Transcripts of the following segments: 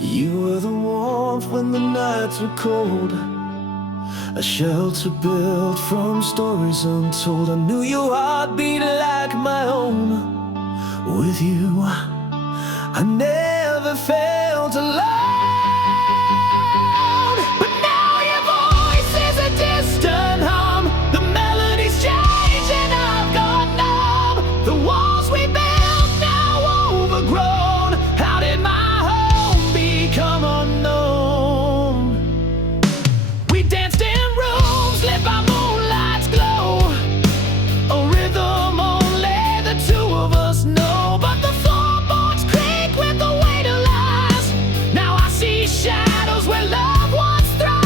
You were the warmth when the nights were cold, a shelter built from stories untold. I knew your heart beat like my own. With you, I never felt alone. But now your voice is a distant hum. The melodies change and I've gone numb. The walls we built now overgrown. How did my home become unknown? We danced in rooms lit by moonlight's glow, a rhythm only the two of us know. But the floorboards creak with the weight of lies. Now I see shadows where love once thrived.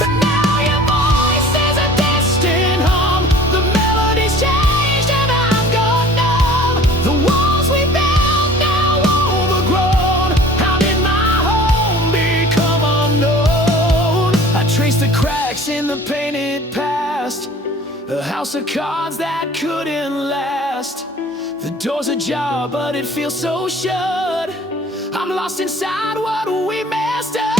But now your voice is a distant hum. The melodies changed and I've gone numb. The walls we built now overgrown. How did my home become unknown? I traced the cracks in the painted past, a house of cards that couldn't last. The door's ajar, but it feels so shut. I'm lost inside what we messed up.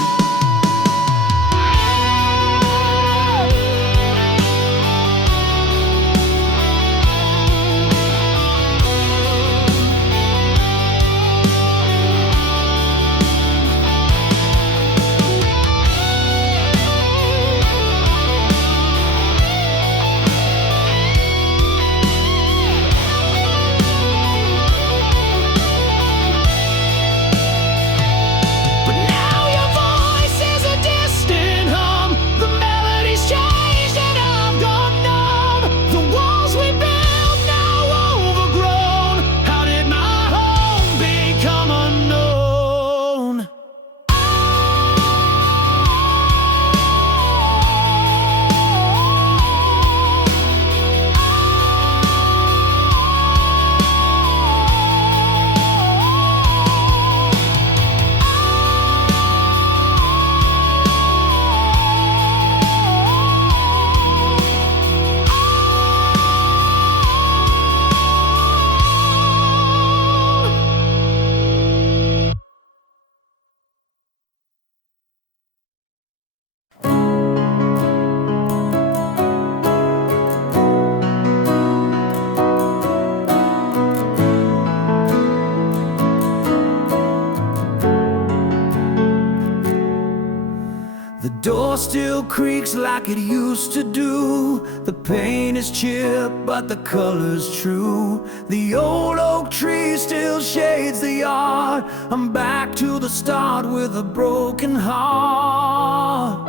The door still creaks like it used to do. The paint is chipped, but the color's true. The old oak tree still shades the yard. I'm back to the start with a broken heart.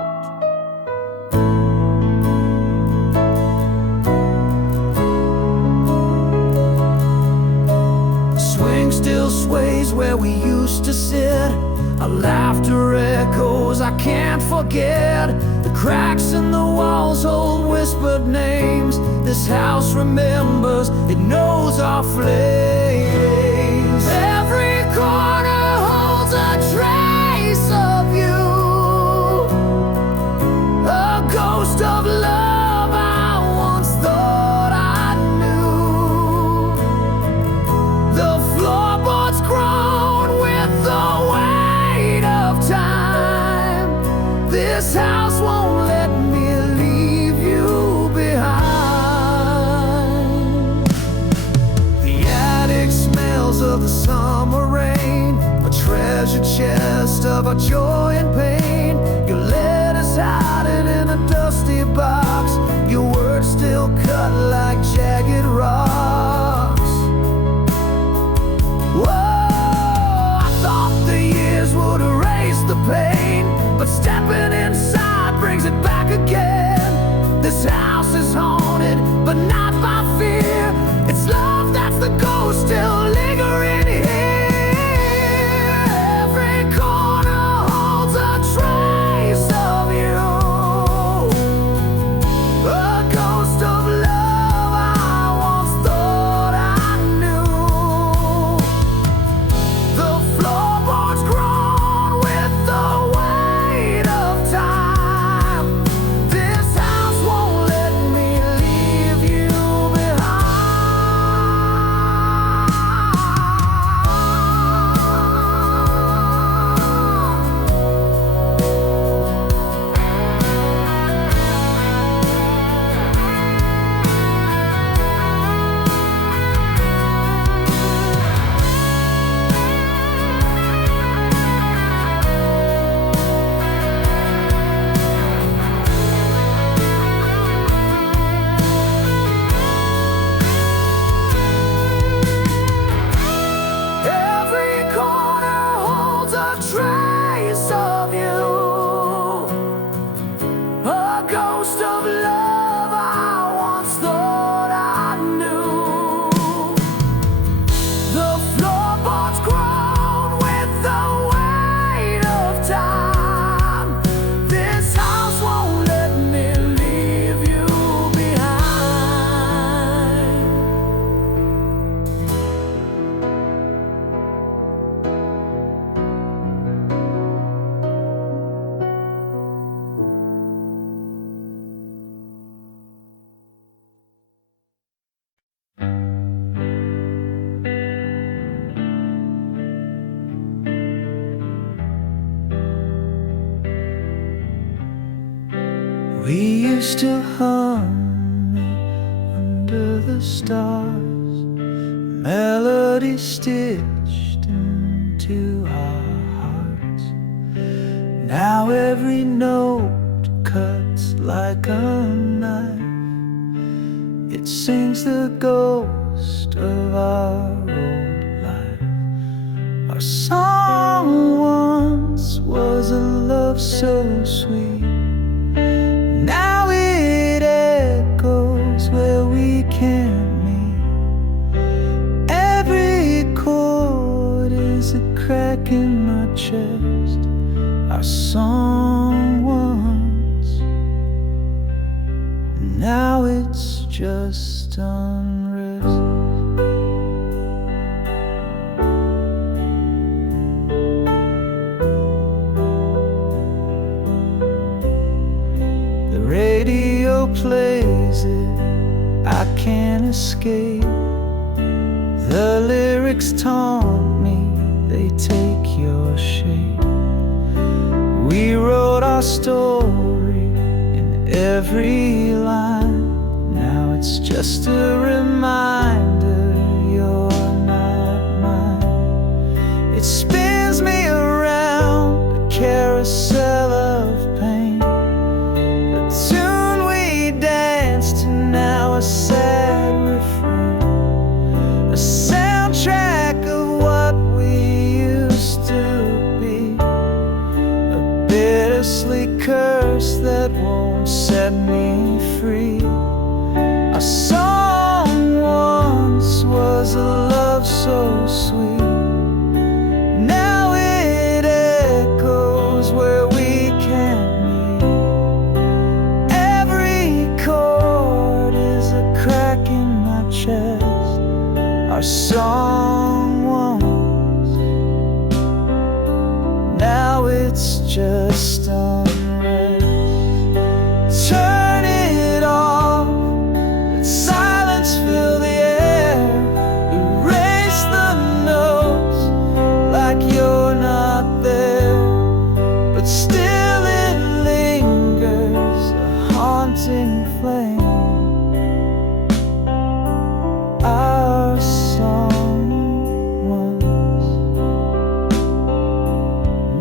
The swing still sways where we used to sit. Our laughter echoes, I can't forget. The cracks in the walls hold whispered names. This house remembers, it knows our flames. Every corner holds a trace of you, a ghost of love I once thought I knew. The floorboards groan with the weight of time. This house won't let me leave you behind. The attic smells of the summer rain, a treasure chest of our joy and pain. Your letters hiding in a dusty box, your words still cut like jagged rocks. Whoa, I thought the years would erase the pain, but stepping inside brings it back again. This house is haunted, but not by fear. It's love that's the ghost still lingering here. Every corner holds a trace of you, a ghost of love I once thought I knew. The floorboards groan with the weight of time. This house won't let me leave you behind. used to hum under the stars, melodies stitched into our hearts. Now every note cuts like a knife. It sings the ghost of our old life. Our song once was a love so sweet. Now it echoes where we can't meet. Every chord is a crack in my chest. Our song once, now it's just unrest. The radio plays it, I can't escape. The lyrics taunt me, they take your shape. We wrote our story in every line. Now it's just a reminder you're not mine. It spins me around a carousel of pain. The tune we danced to, now a sad refrain. A soundtrack of what we used to be. A bittersweet curse that won't set me free. A song once was a love so sweet. Now it echoes where we can't meet. Every chord is a crack in my chest. Our song once, now it's just unrest. Turn it off, let silence fill the air. Erase the notes like you're not there, but still it lingers, a haunting flame. Our song once,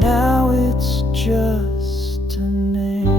now it's just a name.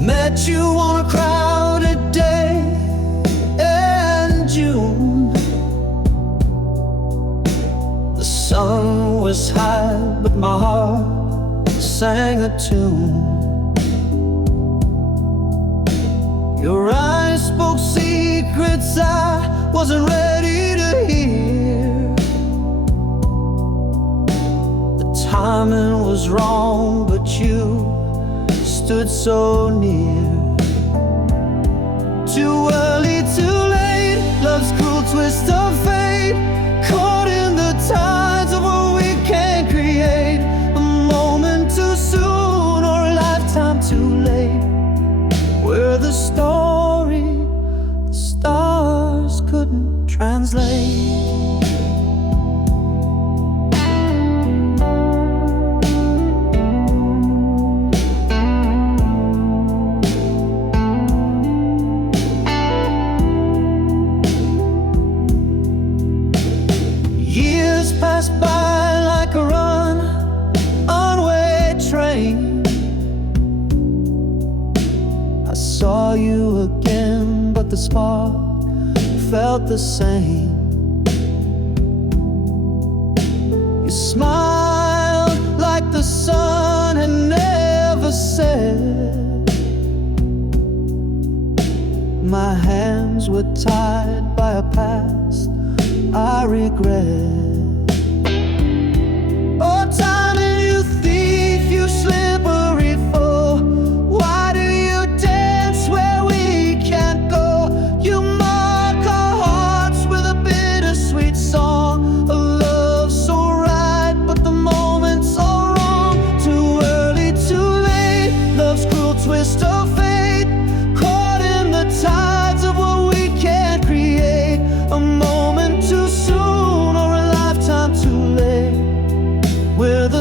Met you on a crowded day in June. The sun was high, but my heart sang a tune. Your eyes spoke secrets I wasn't ready to hear. The timing was wrong, but you stood so near. Too early, too late, love's cruel twist of fate. Caught in the tides of what we can't create. A moment too soon or a lifetime too late. We're the story the stars couldn't translate. Passed by like a runaway train. I saw you again, but the spark felt the same. You smiled like the sun had never set. My hands were tied by a past I regret.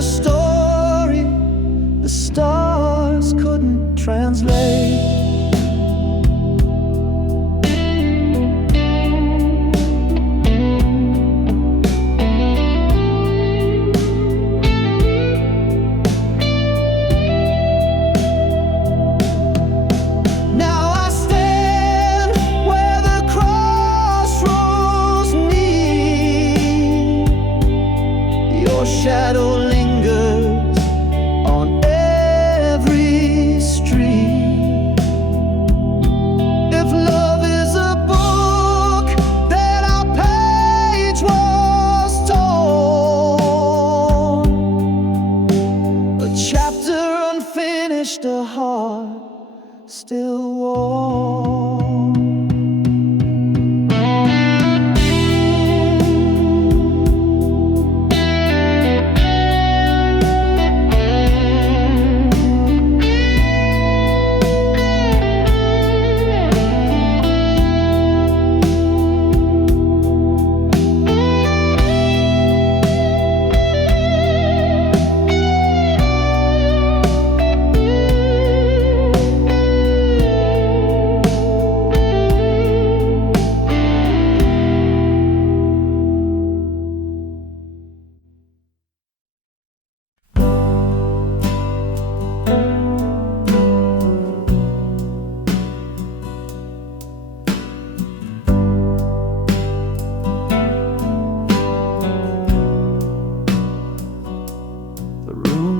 story the stars couldn't translate. Shadow lingers on every street. If love is a book, then our page was torn. A chapter unfinished, a heart still warm.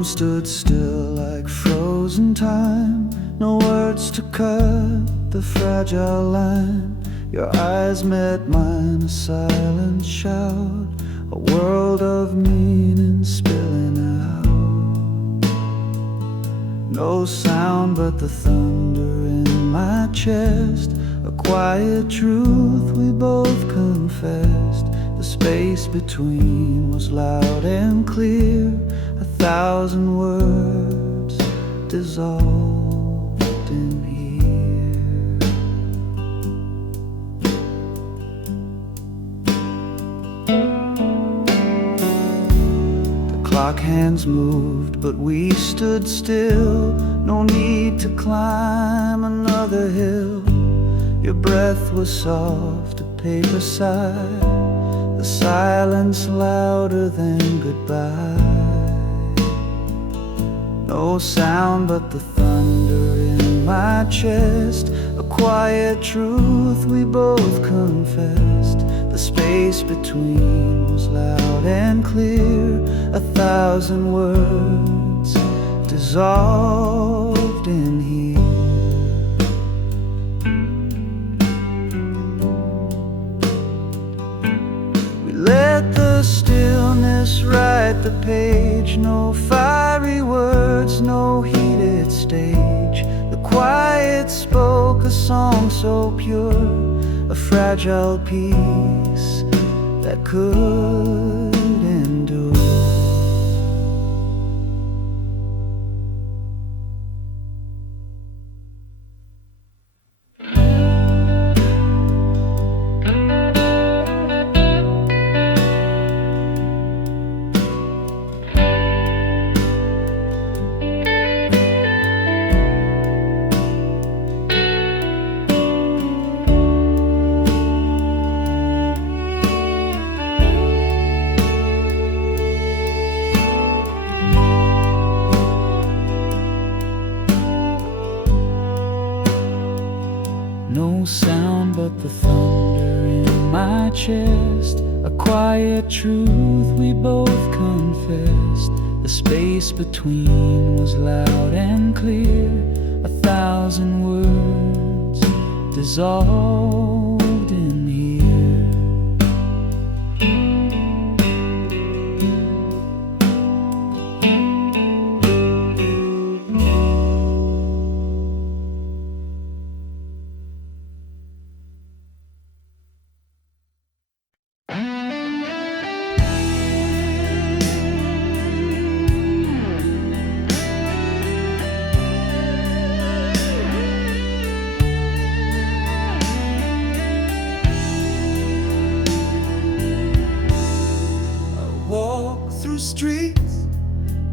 Stood still like frozen time, no words to cut the fragile line. Your eyes met mine, a silent shout, a world of meaning spilling out. No sound but the thunder in my chest, a quiet truth we both confessed. The space between was loud and clear, 1,000 words dissolved in here. The clock hands moved, but we stood still. No need to climb another hill. Your breath was soft, a paper sigh, the silence louder than goodbye. No sound but the thunder in my chest, a quiet truth we both confessed. The space between was loud and clear, 1,000 words dissolved in here. We let the stillness write the page, no fiery words, no heated stage. The quiet spoke a song so pure, a fragile piece that could endure. No sound but the thunder in my chest, a quiet truth we both confessed. The space between was loud and clear, 1,000 words dissolved in here.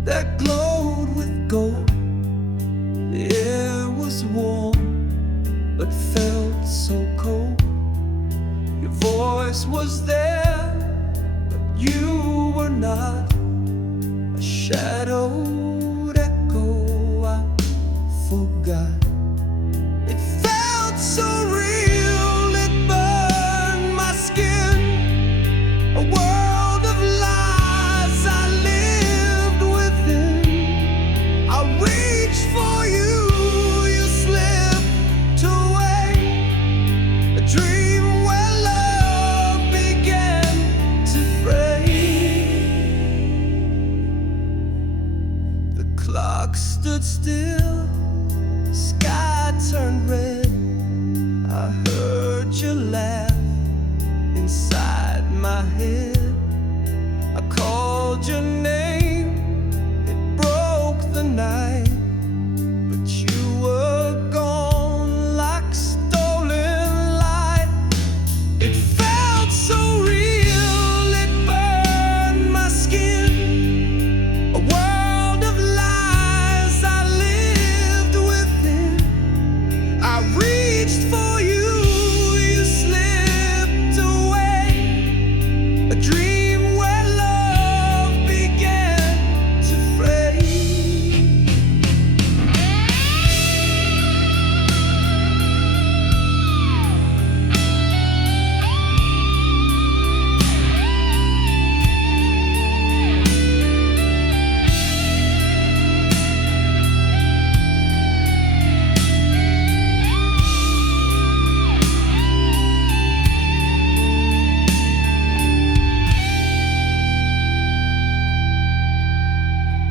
that glowed with gold. The air was warm, but felt so cold. Your voice was there, but you were not. A shadowed echo I forgot. It felt so real, it burned my skin. A world of lies I lived within. I reached for you, you slipped away. A dream where love began to fray. The clock stood still, the sky turned red. I heard your laugh inside my head. I called your name, it broke the night, but you were gone like stolen light. It felt so real, it burned my skin. A world of lies I lived within. I reached for you, you slipped away. A dream where love began to fray.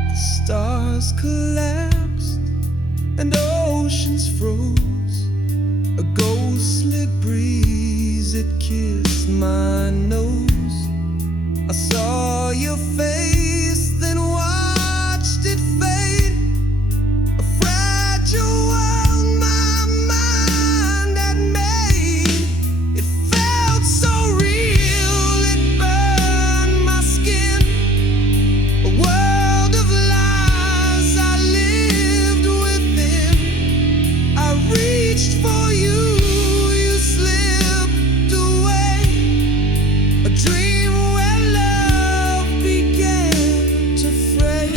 The stars collapsed and oceans froze. A ghostly breeze, it kissed my nose. I saw your face, then watched it fade. A fragile world my mind had made. It felt so real, it burned my skin. A world of lies I lived within. I reached for you, you slipped away. A dream where love began to fray.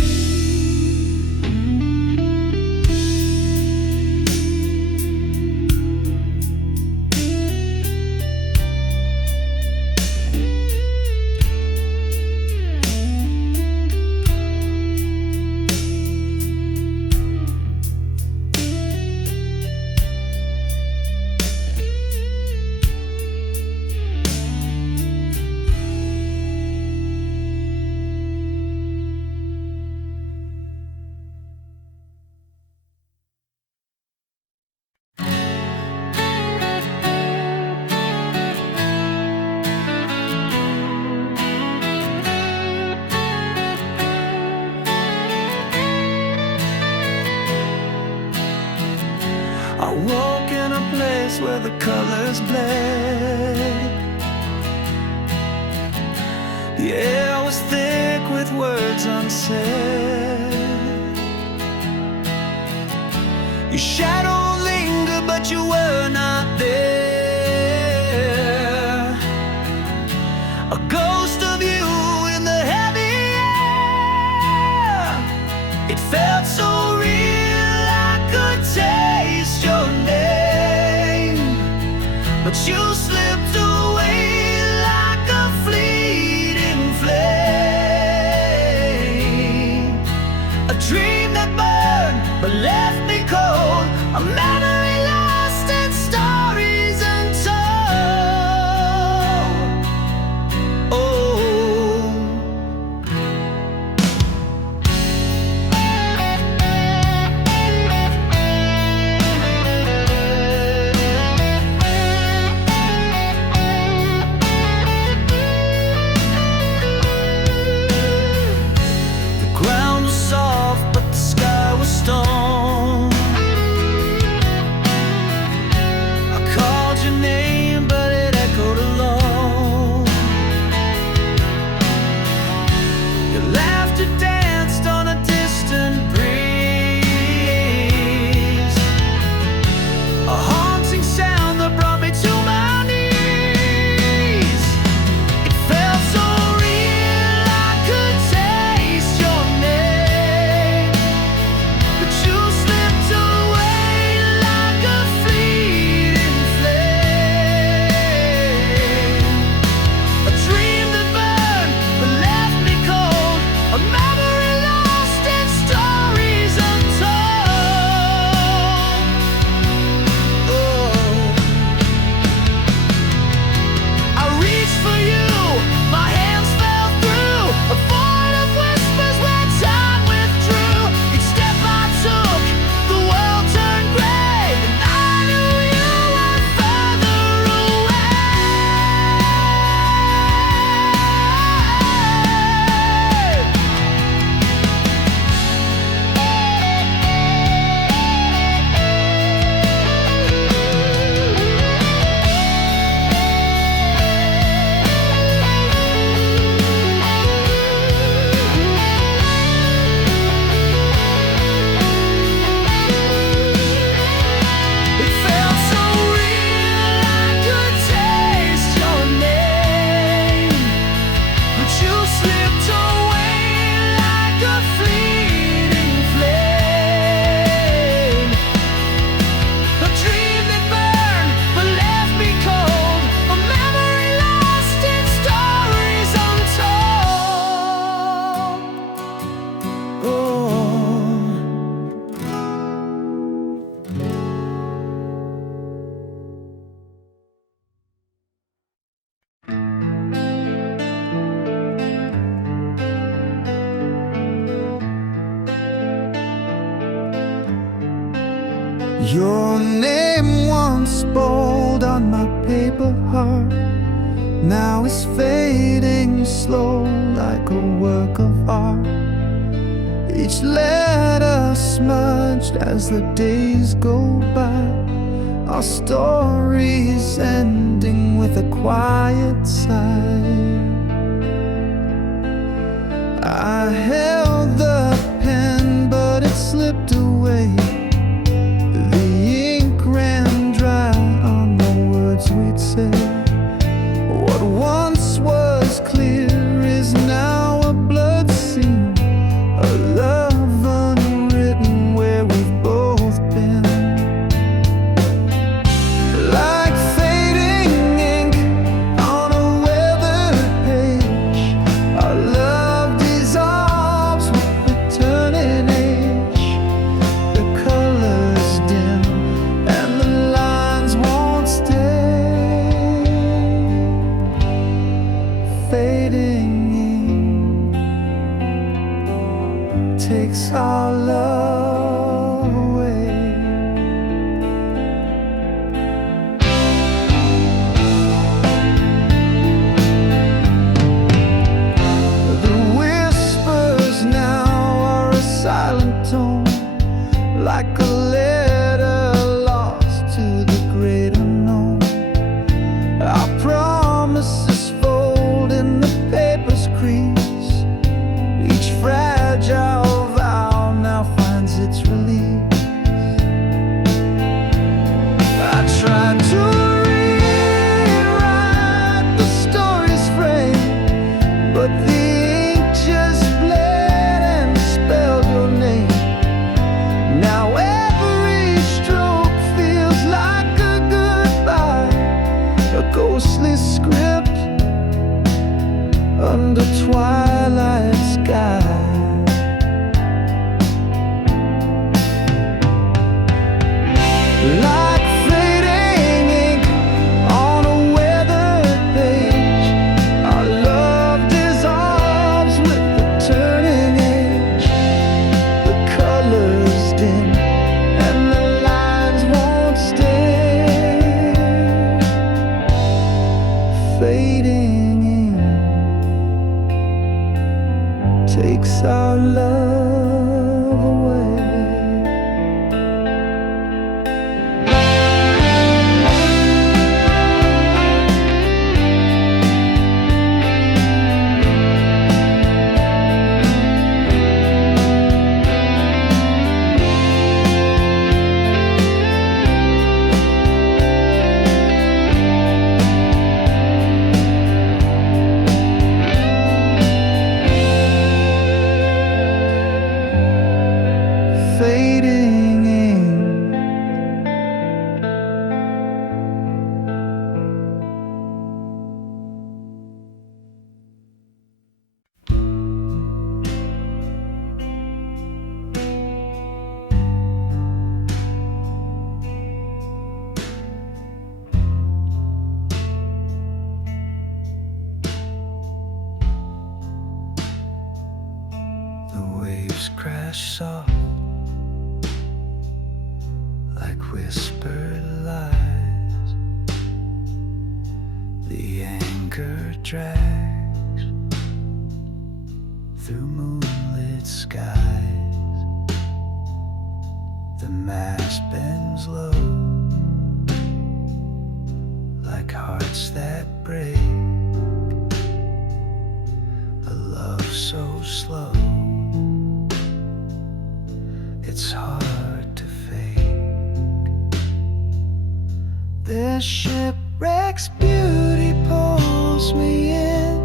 I woke in a place where the colors bled. The air was thick with words unsaid. Your shadow lingered, but you were not there. A ghost of you in the heavy air. It felt so real, I could taste your name, but you slipped away like a fleeting flame. A dream that burned but left me cold. A memory lost and stories untold. Oh. The ground was soft, but the sky was stone. Your name once bold on my paper heart now is fading slow like a work of art. Each letter smudged as the days go by. Our story's ending with a quiet sigh. I held the pen, but it slipped away. The ink ran dry on the words we'd say. What once was clear is now a blood scene, a love unwritten where we've both been. Like fading ink on a weathered page, our love dissolves with returning age. The colors dim and the lines won't stay. Fading ink takes our love away. The whispers now are a silent tone, like a letter lost to the great unknown. Our promises fold in the paper's crease. Each fragile vow now finds its release. I tried to rewrite the story's frame, but the ink just bled and spelled your name. Now every stroke feels like a goodbye, a ghostly script under twilight sky. Like fading ink on a weathered page, our love dissolves with the turning age. The colors dim and the lines won't stay. Fading ink takes our love away. Fading ink. The waves crash soft like whispered lies. The anchor drags through moonlit skies. The mast bends low like hearts that break. A love so slow, it's hard to fake. This shipwreck's beauty pulls me in,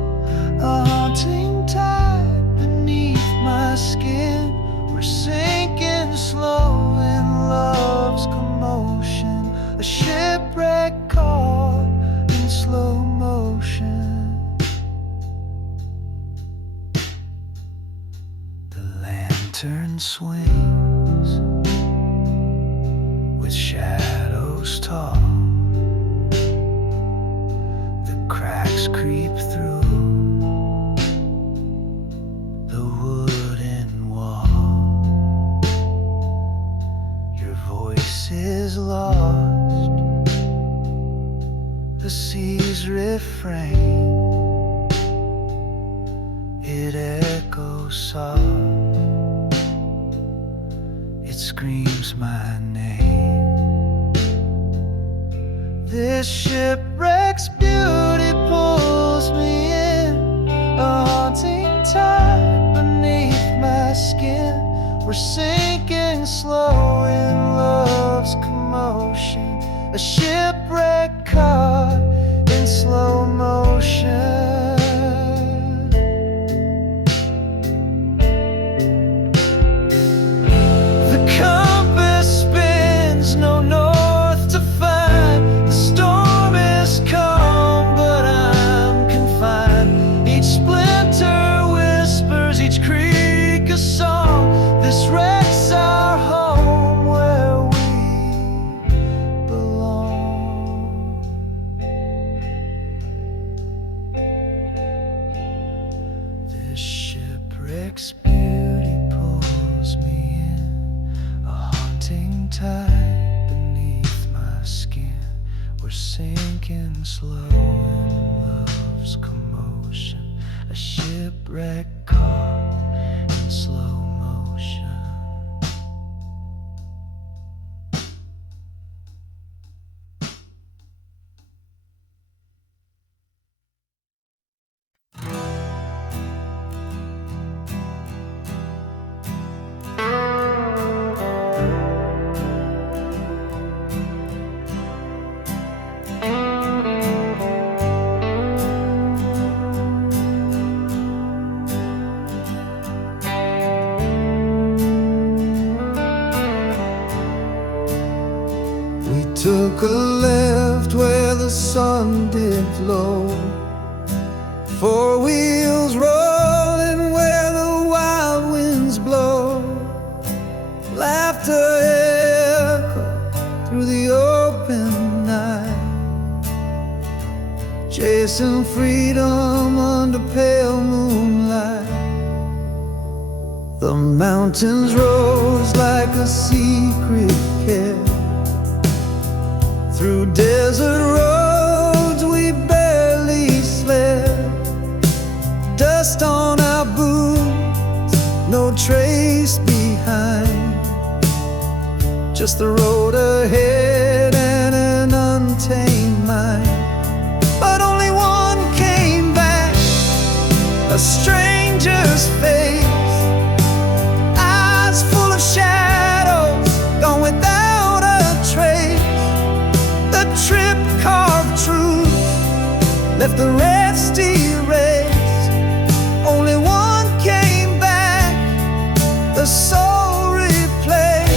a haunting tide beneath my skin. We're sinking slow in love's commotion, a shipwreck caught in slow motion. The lantern swings with shadows tall. The cracks creep through the wooden wall. Your voice is is lost, the sea's refrain, it echoes soft, it screams my name. This shipwreck's beauty pulls me in, a haunting tide beneath my skin. We're sinking slow in love's commotion, a shipwreck caught in slow motion. The compass spins, no north to find. The storm is calm, but I'm confined. Each splinter whispers, each creak a song. This wreck's our home, where we belong. This shipwreck's beauty pulls me in, a haunting tide beneath my skin. We're sinking slow in love's commotion, a shipwreck caught in slow motion. Took a left where the sun dipped low, four wheels rolling where the wild winds blow. Laughter echoed through the open night, chasing freedom under pale moonlight. The mountains rose like a secret care. Through desert roads we barely slept, dust on our boots, no trace behind, just the road ahead and an untamed mind. But only one came back, a stranger's face, eyes full of shadows, gone without a trace. The trip carved truth, left the rest erased. Only one came back, the soul replaced.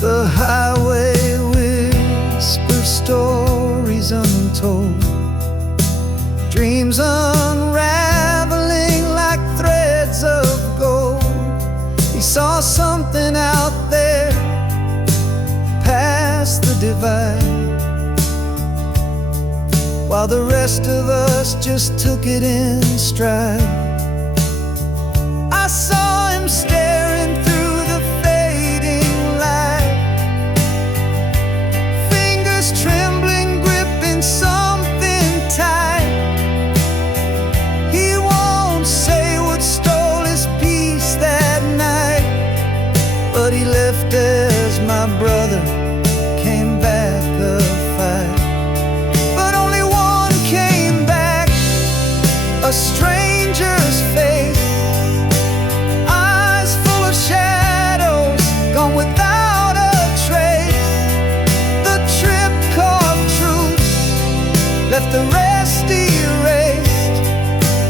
The highway whispers stories untold, dreams unraveling like threads of gold. He saw something out there past the divide, while the rest of us just took it in stride. I saw him staring through the fading light, fingers trembling, gripping something tight. He won't say what stole his peace that night, but he left as my brother came back a fight. But only one came back, a stranger's face, eyes full of shadows, gone without a trace. The trip carved truth, left the rest erased.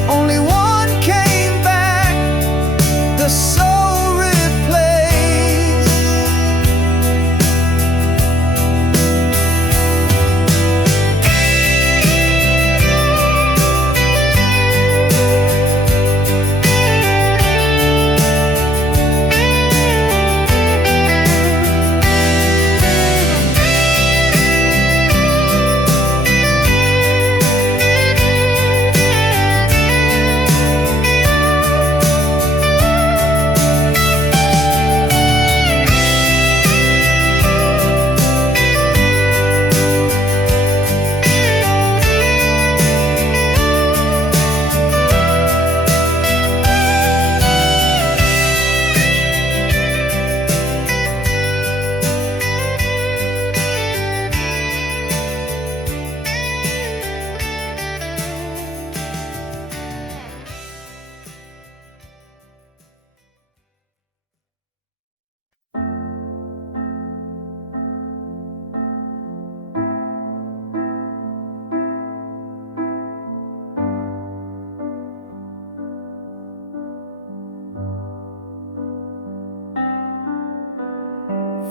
Only one came back, the soul replaced.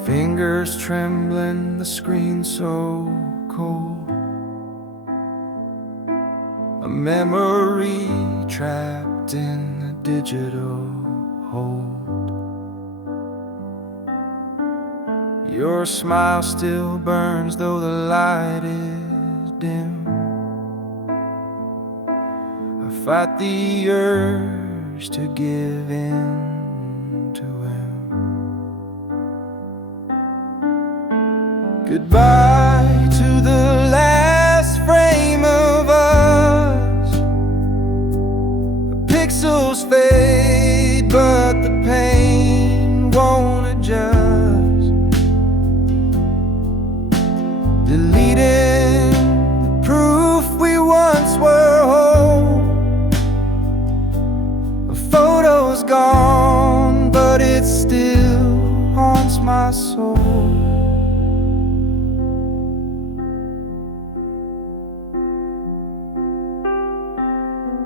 Fingers trembling, the screen so cold. A memory trapped in a digital hold. Your smile still burns though the light is dim. I fight the urge to give in to him. Goodbye to the last frame of us. The pixels fade, but the pain won't adjust. Deleting the proof we once were whole. A photo's gone, but it still haunts my soul.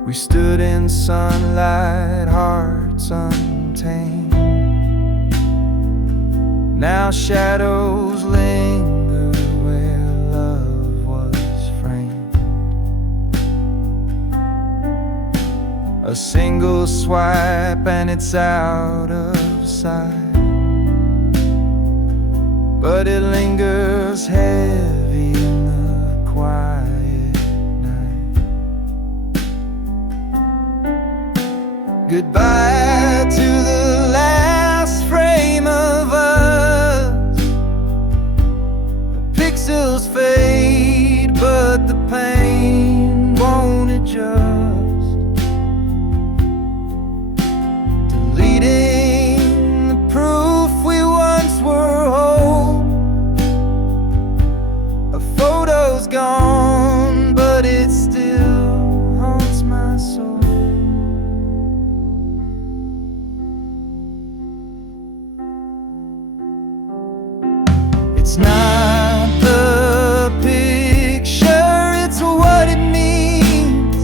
We stood in sunlight, hearts untamed. Now shadows linger where love was framed. A single swipe and it's out of sight, but it lingers heavy in the quiet. Goodbye to the last frame of us. The pixels fade, but the pain won't adjust. Deleting the proof we once were whole. A photo's gone, but it still haunts my soul. It's not the picture, it's what it means.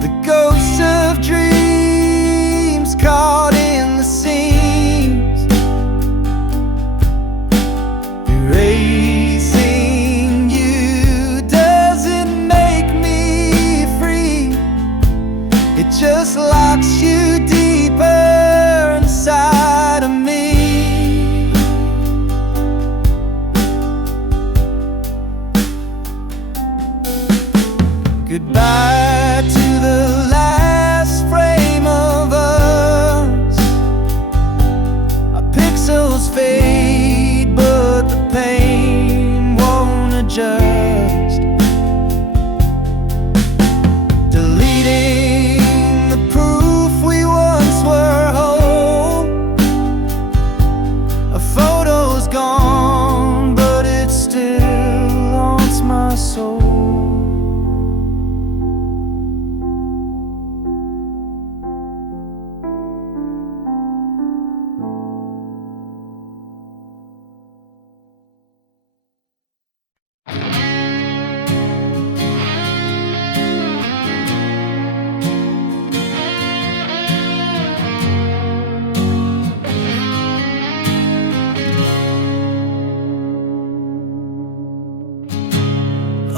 The ghosts of dreams caught in the seams. Erasing you doesn't make me free. It just locks you deeper inside of me. Goodbye to the last frame of us. Our pixels fade, but the pain won't adjust. Deleting the proof we once were whole. A photo's gone, but it still haunts my soul.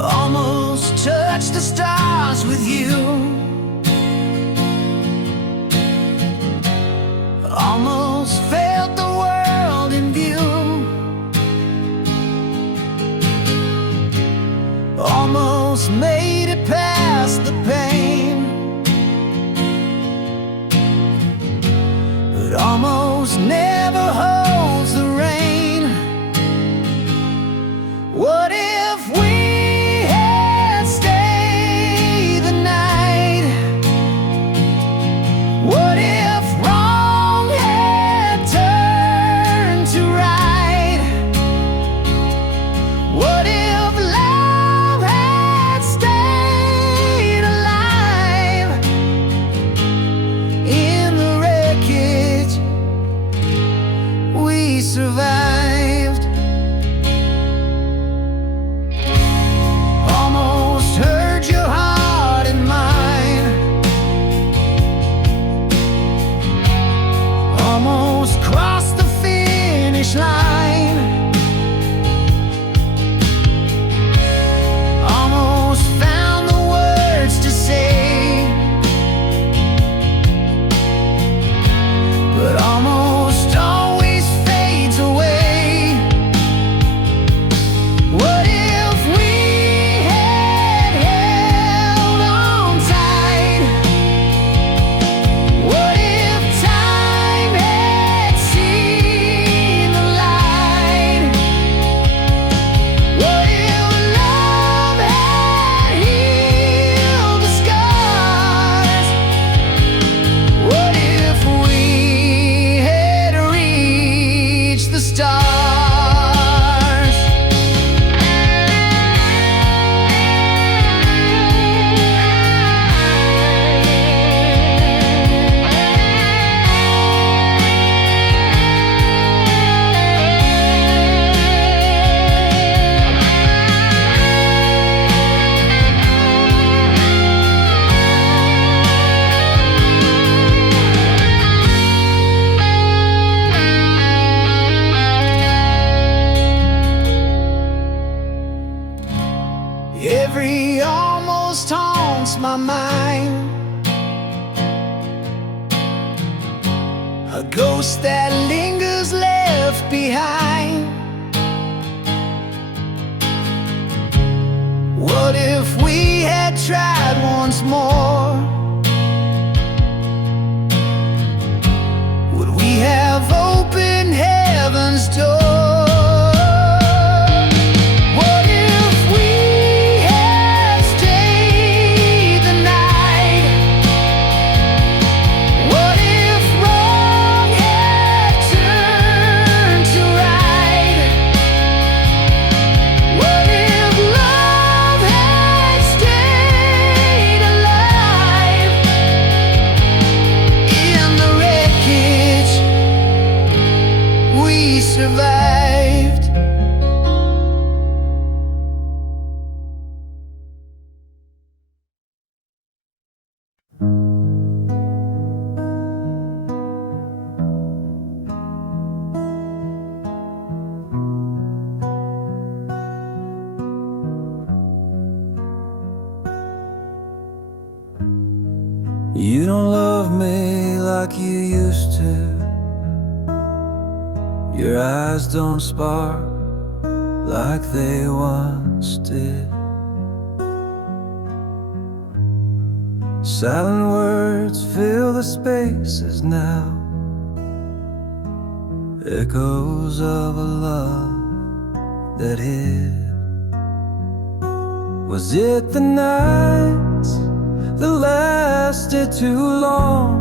Almost touched the stars with you. Almost felt the world in view. Almost made it past the pain, but almost never holds the rain. What if we had stayed the night? What if wrong had turned to right? What if love had stayed alive in the wreckage? ghost that lingers left behind. What if we had tried once more? Would we have opened heaven's door? Survived. You don't love me like you used to. Your eyes don't spark like they once did. Silent words fill the spaces now, echoes of a love that hid. Was it the nights that lasted too long,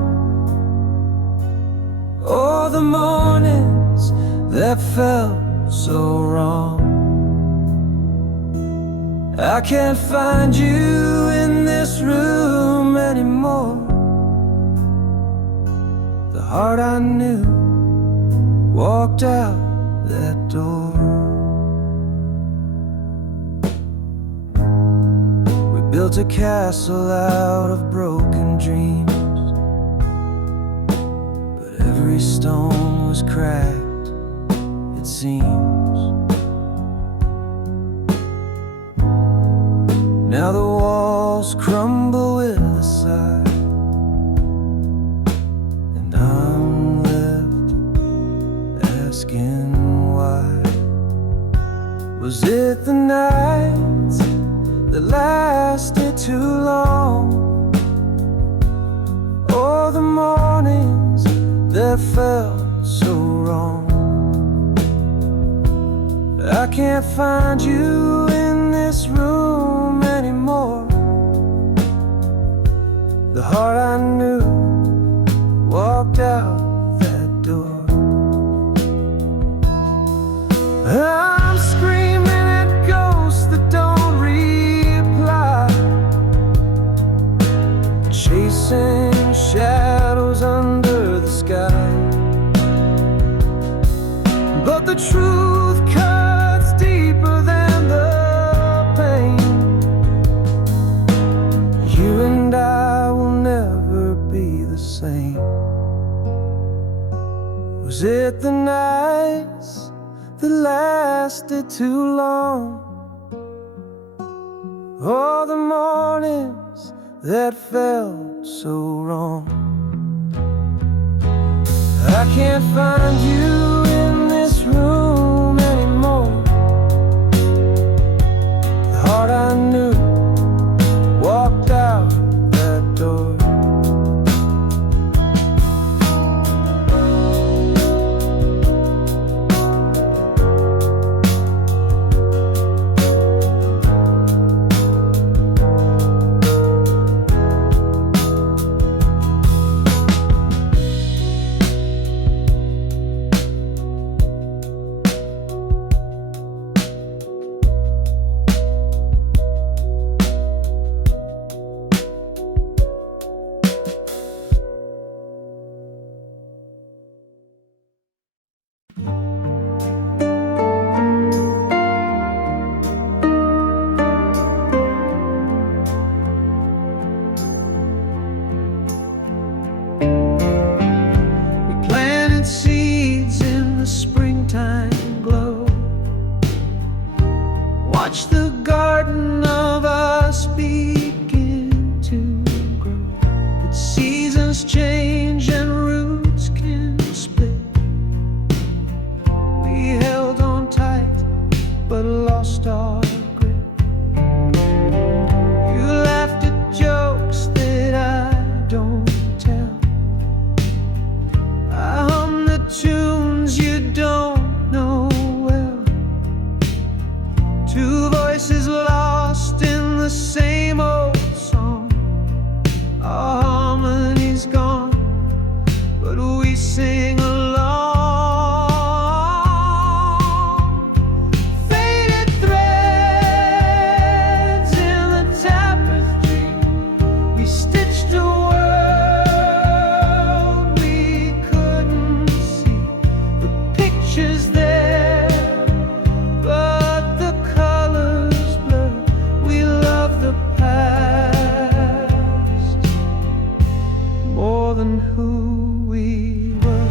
or the mornings that felt so wrong? I can't find you in this room anymore. The heart I knew walked out that door. We built a castle out of broken dreams, but every stone was cracked, it seems. Now the walls crumble with a sigh, and I'm left asking why. Was it the nights that lasted too long, or the mornings that felt so wrong? I can't find you in this room anymore. The heart I knew walked out that door. I'm screaming at ghosts that don't reply, chasing shadows under the sky. But the truth cuts deeper than the pain. You and I will never be the same. Was it the nights that lasted too long, or the mornings that felt so wrong? I can't find you in this room anymore. The heart I knew walked out that door. Watch the garden of us begin to grow. But seasons change and roots can spread. than who we were.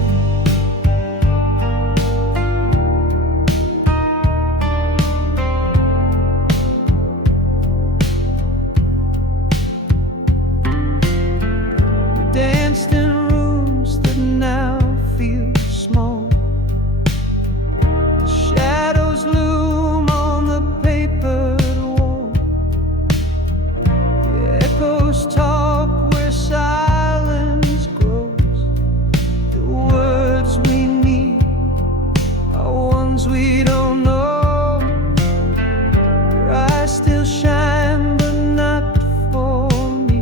We danced in rooms that now feel small. The shadows loom on the papered wall. The echoes talk where silence grows. The words we need are ones we don't know. Your eyes still shine, but not for me.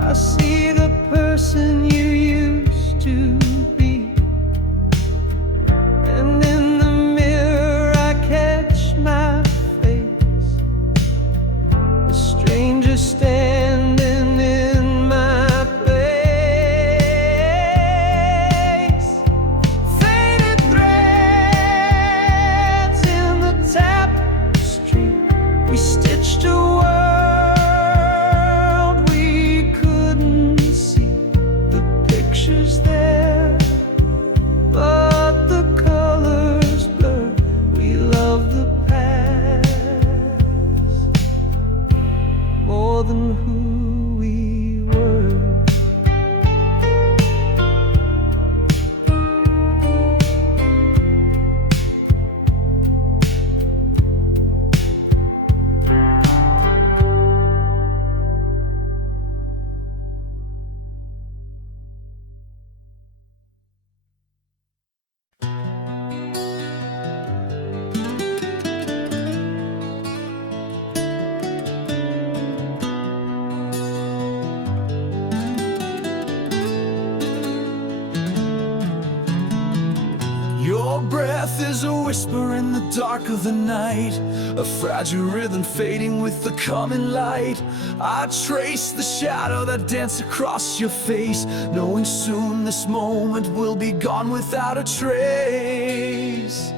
I see the person you used to be, and in the mirror I catch my face, a stranger standing in my place. Faded threads in the tapestry, we stitched a world we couldn't see. The picture's there, but the colors blur. We love the past more than who we were. Your breath is a whisper in the dark of the night, a fragile rhythm fading with the coming light. I trace the shadow that danced across your face, knowing soon this moment will be gone without a trace.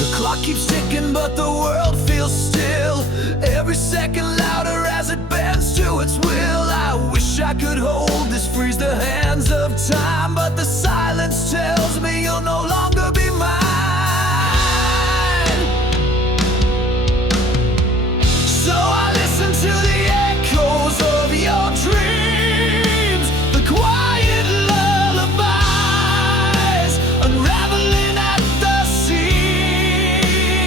The clock keeps ticking, but the world feels still, every second louder as it bends to its will. I wish I could hold this, freeze the hands of time, but the silence tells me you'll no longer be mine. So I listen to the echoes of your dreams, the quiet lullabies unraveling at the seams.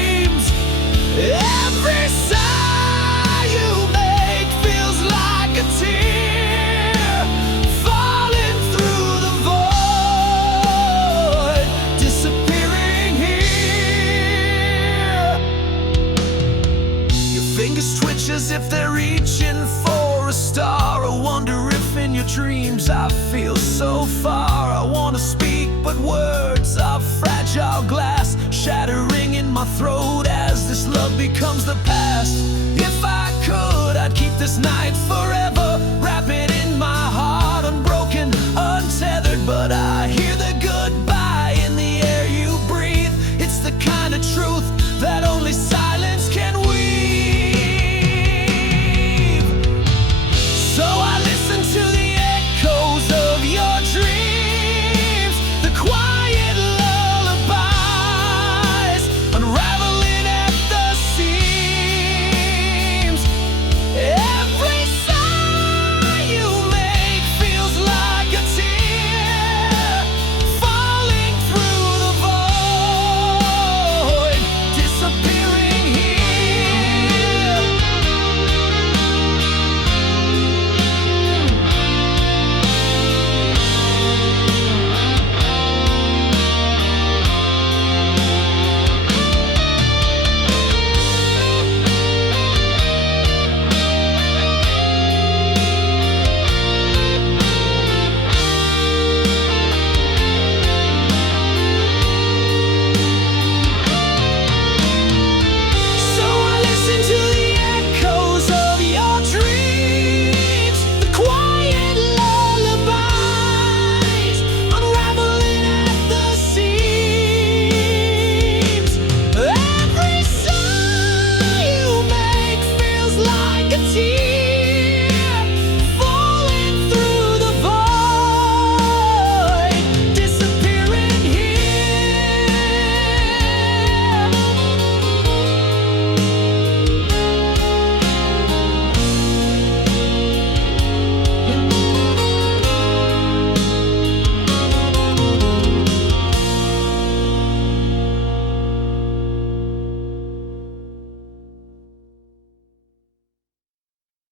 Every sigh you make feels like a tear falling through the void, disappearing here. Your fingers twitch as if they're reaching for a star. I wonder if in your dreams I feel so far. I wanna speak, but words are fragile glass, shattering in my throat as this love becomes the past. If I could, I'd keep this night forever, wrap it in my heart, unbroken, untethered. But I hear the